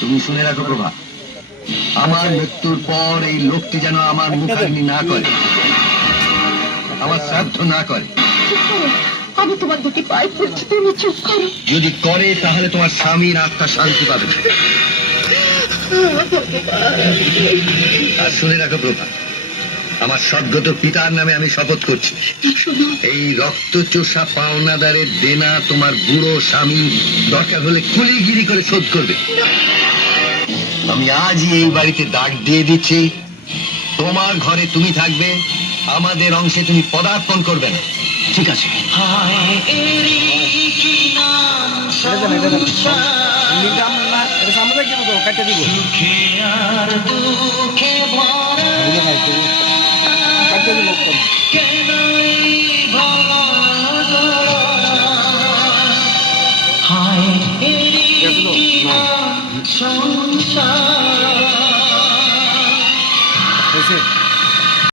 তুমি শুনে রাখো প্রভা, আমার মৃত্যুর পর এই লোকটি যেন আমার মুখাগ্নি না করে, আমার শ্রাদ্ধ না করে। আমি তোমার দুটি পায়ে পড়ছি, তুমি চুপ করো। যদি করে তাহলে তোমার স্বামীর আত্মা শান্তি পাবে না। আর শুনে রাখো প্রভা, আমার সদ্গত পিতার নামে আমি শপথ করছি, এই রক্তচোষা পাওনাদারের দেনা তোমার বুড়ো স্বামী দরকার হলে কুলিগিরি করে শোধ করবে। আমি আজই এই বাড়িতে ডাক দিয়ে দিচ্ছি, তোমার ঘরে তুমি থাকবে, আমাদের অংশে তুমি পদার্পণ করবে না। ঠিক আছে? সংসার